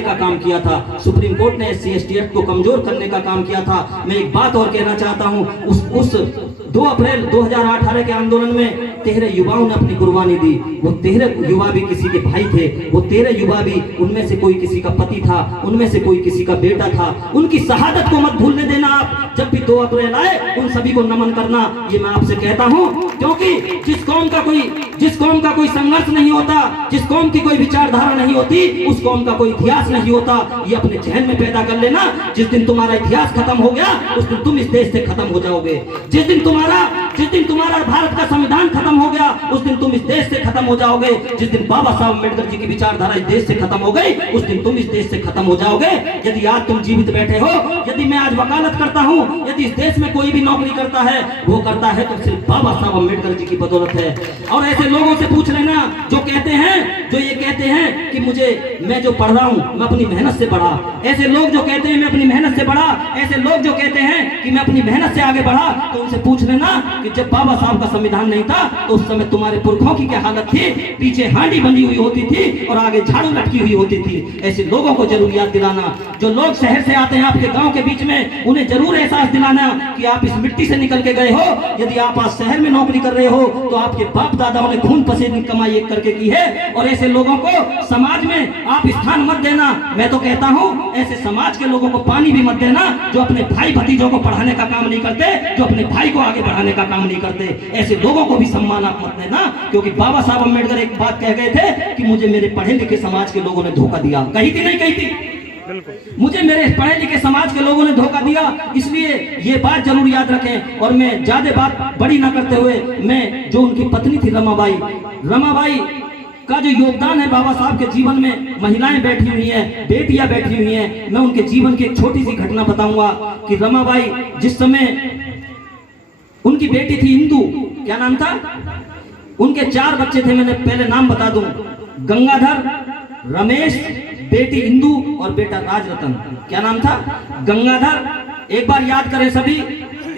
का काम किया था। सुप्रीम कोर्ट ने SC ST एक्ट को कमजोर करने का काम किया था। मैं एक बात और कहना चाहता हूं, उस 2 अप्रैल 2018 के आंदोलन में 13 युवाओं ने अपनी कुर्बानी दी। वो 13 युवा भी किसी के भाई थे, वो 13 युवा भी उनमें से कोई किसी का पति था, उनमें से कोई किसी का बेटा था। उनकी शहादत को मत भूलने देना। आप जब भी 2 अप्रैल आए उन सभी को नमन करना, ये मैं आपसे कहता हूं। क्योंकि जिस कौम का कोई संघर्ष नहीं होता, जिस कौम की कोई विचारधारा नहीं होती, उस कौम का कोई इतिहास नहीं होता। ये अपने जहन में पैदा कर लेना। जिस दिन तुम्हारा इतिहास खत्म हो गया उस दिन तुम इस देश से खत्म हो जाओगे। जिस दिन तुम्हारा भारत का संविधान खत्म हो गया उस दिन तुम इस देश से खत्म हो जाओगे। जिस दिन बाबा साहब अम्बेडकर जी की विचारधारा इस देश से खत्म हो गई उस दिन तुम इस देश से खत्म हो जाओगे। यदि आज तुम जीवित बैठे हो, यदि मैं आज वकालत करता हूं, यदि इस देश में कोई भी नौकरी करता है, वो करता है तो सिर्फ बाबा साहब अम्बेडकर जी की बदौलत है। और ऐसे लोगों से पूछ लेना जो ये कहते हैं कि मैं जो पढ़ रहा हूं मैं अपनी मेहनत से पढ़ा। ऐसे लोग जो कहते हैं मैं अपनी मेहनत से पढ़ा, ऐसे लोग जो कहते हैं कि मैं अपनी मेहनत से आगे बढ़ा, तो उनसे पूछ लेना कि जब बाबा साहब का संविधान नहीं था तो उस समय तुम्हारे पुरखों की क्या हालत थी। पीछे हांडी बंधी हुई होती थी और आगे झाड़ू लटकी हुई होती थी। ऐसे लोगों को जरूर याद दिलाना। जो लोग शहर से आते हैं आपके गांव के बीच में, उन्हें जरूर एहसास दिलाना कि आप इस मिट्टी से निकल के गए हो। यदि आप आज शहर में नौकरी कर रहे हो तो आपके बाप दादाओं ने खून पसीने की कमाई एक करके की है। और ऐसे लोगों को समाज में आप स्थान मत देना। मैं तो कहता हूं ऐसे समाज के लोगों को पानी भी मत देना जो अपने भाई भतीजों को पढ़ाने का काम नहीं करते, जो अपने भाई को आगे बढ़ाने का काम नहीं करते। ऐसे लोगों को भी सम्मान आप मत देना। क्योंकि बाबा साहब अम्बेडकर एक बात कह गए थे कि मुझे मेरे पढ़े लिखे समाज के लोगों ने धोखा दिया। कही थी नहीं कही थी? मुझे मेरे पढ़े लिखे समाज के लोगों ने धोखा दिया। इसलिए ये बात जरूर याद रखें। और मैं ज्यादा बात बड़ी ना करते हुए, मैं जो उनकी पत्नी थी रमाबाई का जो योगदान है बाबा साहब के जीवन में, महिलाएं बैठी हुई हैं, बेटियां बैठी हुई हैं, मैं उनके जीवन की एक छोटी सी घटना बताऊंगा कि रमाबाई जिस समय उनकी बेटी थी इंदु, क्या नाम था उनके? 4 बच्चे थे। मैंने पहले नाम बता दूं, गंगाधर, रमेश, बेटी इंदु और बेटा राजरतन। क्या नाम था? गंगाधर। एक बार याद करें सभी।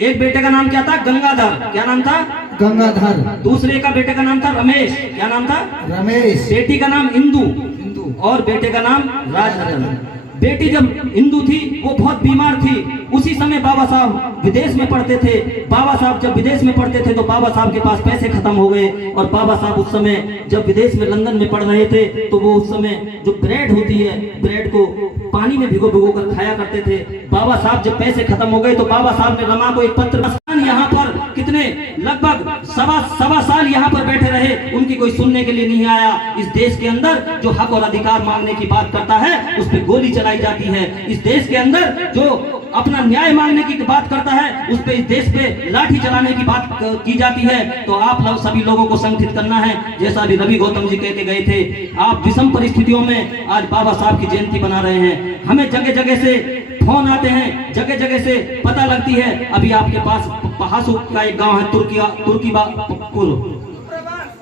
एक बेटे का नाम क्या था? गंगाधर। क्या नाम था? गंगाधर। दूसरे का बेटे का नाम था रमेश। क्या नाम था? रमेश। बेटी का नाम इंदु और बेटे का नाम राजरतन। बेटी जब इंदु थी वो बहुत बीमार थी। उसी समय बाबा साहब विदेश में पढ़ते थे। बाबा साहब जब विदेश में पढ़ते थे तो बाबा साहब के पास पैसे खत्म हो गए। और बाबा साहब उस समय जब विदेश में लंदन में पढ़ रहे थे तो वो उस समय जो ब्रेड होती है, ब्रेड को पानी में भिगो कर खाया करते थे। बाबा साहब जब पैसे खत्म हो गए तो बाबा साहब ने रमा को एक पत्र, यहाँ पर कितने लगभग सवा साल यहाँ पर बैठे रहे, उनकी कोई सुनने के लिए नहीं आया। इस देश के अंदर जो हक और अधिकार मांगने की बात करता है उस पर गोली चलाई जाती है। इस देश के अंदर जो अपना न्याय मांगने की बात करता है उस पे, इस देश पे लाठी चलाने की बात की जाती है। तो आप लोग सभी लोगों को संगठित करना है। जैसा भी रवि गौतम जी कह के गए थे, आप विषम परिस्थितियों में आज बाबा साहब की जयंती बना रहे हैं। हमें जगह जगह से फोन आते हैं, जगह जगह से पता लगती है। अभी आपके पास पहासू का एक गांव है,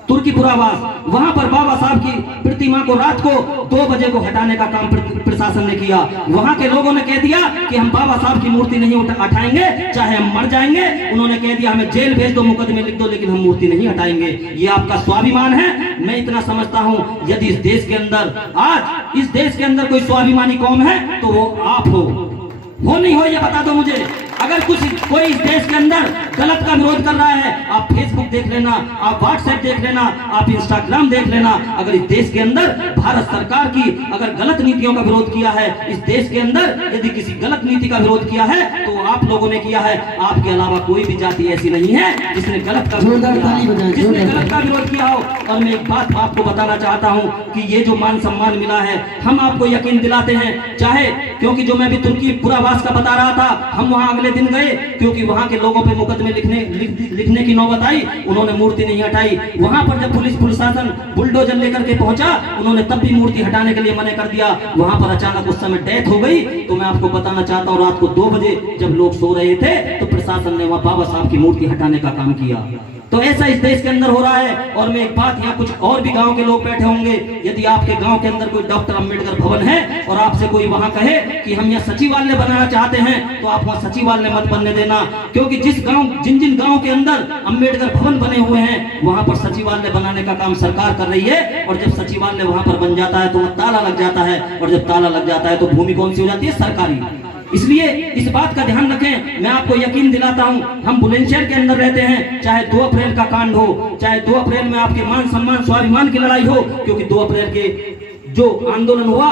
तुर्कीपुरावास, वहां पर बाबा साहब की प्रतिमा को रात को 2 बजे को हटाने का काम प्रशासन ने किया। वहां के लोगों ने कह दिया कि हम बाबा साहब की मूर्ति नहीं हटाएंगे, चाहे हम मर जाएंगे। उन्होंने कह दिया हमें जेल भेज दो, मुकदमे लिख दो, लेकिन हम मूर्ति नहीं हटाएंगे। ये आपका स्वाभिमान है। मैं इतना समझता हूं यदि इस देश के अंदर कोई स्वाभिमानी कौम है तो वो आप हो नहीं हो, ये बता दो मुझे। अगर कोई इस देश के अंदर गलत का विरोध कर रहा है, आप फेसबुक देख लेना, आप व्हाट्सएप देख लेना, आप इंस्टाग्राम देख लेना। अगर इस देश के अंदर भारत सरकार की अगर गलत नीतियों का विरोध किया है, इस देश के अंदर यदि किसी गलत नीति का विरोध किया है तो आप लोगों ने किया है। आपके अलावा कोई भी जाति ऐसी नहीं है जिसने गलत का विरोध किया हो। और मैं एक बात आपको बताना चाहता हूँ कि ये जो मान सम्मान मिला है, हम आपको यकीन दिलाते हैं। चाहे क्योंकि जो मैं भी तुर्कीपुरावास का बता रहा था, हम वहां अगले दिन गए क्योंकि वहां के लोगों पे मुकदमे लिखने की नौबत आई। उन्होंने मूर्ति नहीं हटाई। वहां पर जब पुलिस प्रशासन बुलडोजर लेकर के पहुंचा, उन्होंने तब भी मूर्ति हटाने के लिए मना कर दिया। वहां पर अचानक उस समय डेथ हो गई। तो मैं आपको बताना चाहता हूं, रात को 2 बजे जब लोग सो रहे थे तो प्रशासन ने वहां बाबा साहब की मूर्ति हटाने का काम किया। तो ऐसा इस देश के अंदर हो रहा है। और मैं एक बात, यहाँ कुछ और भी गांव के लोग बैठे होंगे, यदि आपके गांव के अंदर कोई डॉक्टर अंबेडकर भवन है और आपसे कोई वहां कहे कि हम यहाँ सचिवालय बनाना चाहते हैं, तो आप वहां सचिवालय मत बनने देना, क्योंकि जिन जिन गांव के अंदर अंबेडकर भवन बने हुए हैं वहां पर सचिवालय बनाने का काम सरकार कर रही है। और जब सचिवालय वहां पर बन जाता है तो ताला लग जाता है, और जब ताला लग जाता है तो भूमि कौन सी हो जाती है? सरकारी। इसलिए इस बात का ध्यान रखें। मैं आपको यकीन दिलाता हूं, हम बुलंदशहर के अंदर रहते हैं, चाहे 2 अप्रैल का कांड हो, चाहे 2 अप्रैल में आपके मान सम्मान स्वाभिमान की लड़ाई हो, क्योंकि 2 अप्रैल के जो आंदोलन हुआ